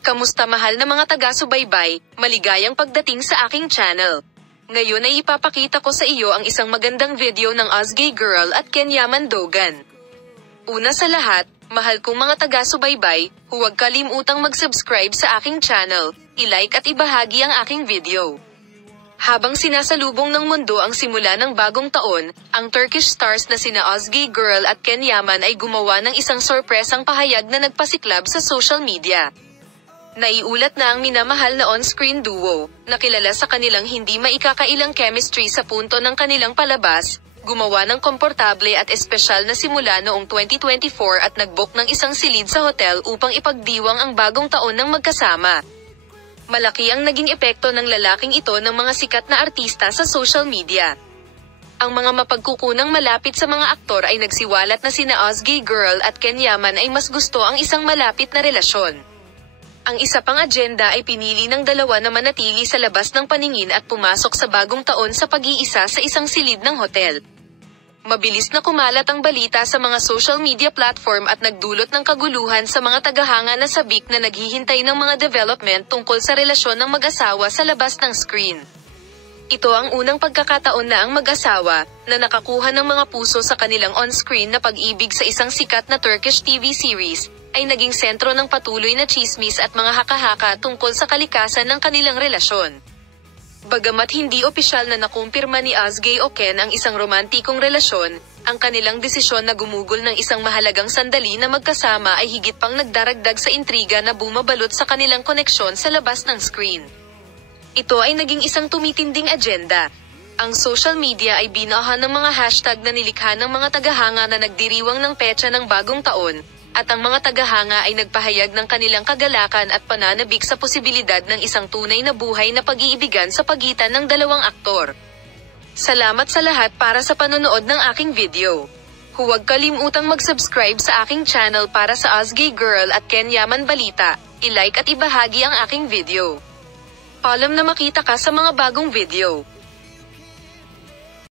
Kamusta mahal na mga taga-subaybay, maligayang pagdating sa aking channel. Ngayon ay ipapakita ko sa iyo ang isang magandang video ng Ozgay Girl at Kenyaman Dogan. Una sa lahat, mahal kong mga taga-subaybay, huwag kalimutang mag-subscribe sa aking channel, i-like at ibahagi ang aking video. Habang sinasalubong ng mundo ang simula ng bagong taon, ang Turkish stars na sina Ozgay Girl at Kenyaman ay gumawa ng isang sorpresang pahayag na nagpasiklab sa social media. Naiulat na ang minamahal na on-screen duo, na kilala sa kanilang hindi maikakailang chemistry sa punto ng kanilang palabas, gumawa ng komportable at espesyal na simula noong 2024 at nag-book ng isang silid sa hotel upang ipagdiwang ang bagong taon ng magkasama. Malaki ang naging epekto ng lalaking ito ng mga sikat na artista sa social media. Ang mga mapagkukunang malapit sa mga aktor ay nagsiwalat na sina Ozgay Girl at Kenyaman ay mas gusto ang isang malapit na relasyon. Ang isa pang agenda ay pinili ng dalawa na manatili sa labas ng paningin at pumasok sa bagong taon sa pag-iisa sa isang silid ng hotel. Mabilis na kumalat ang balita sa mga social media platform at nagdulot ng kaguluhan sa mga tagahanga na sabik na naghihintay ng mga development tungkol sa relasyon ng mag-asawa sa labas ng screen. Ito ang unang pagkakataon na ang mag-asawa, na nakakuha ng mga puso sa kanilang on-screen na pag-ibig sa isang sikat na Turkish TV series, ay naging sentro ng patuloy na chismis at mga haka-haka tungkol sa kalikasan ng kanilang relasyon. Bagamat hindi opisyal na nakumpirma ni Ozgay o Ken ang isang romantikong relasyon, ang kanilang desisyon na gumugol ng isang mahalagang sandali na magkasama ay higit pang nagdaragdag sa intriga na bumabalot sa kanilang koneksyon sa labas ng screen. Ito ay naging isang tumitinding agenda. Ang social media ay binahan ng mga hashtag na nilikha ng mga tagahanga na nagdiriwang ng petsa ng bagong taon, at ang mga tagahanga ay nagpahayag ng kanilang kagalakan at pananabik sa posibilidad ng isang tunay na buhay na pag-iibigan sa pagitan ng dalawang aktor. Salamat sa lahat para sa panonood ng aking video. Huwag kalimutang mag-subscribe sa aking channel para sa Ozgay Girl at Kenyaman Balita, i-like at ibahagi ang aking video. Paalam na makita ka sa mga bagong video.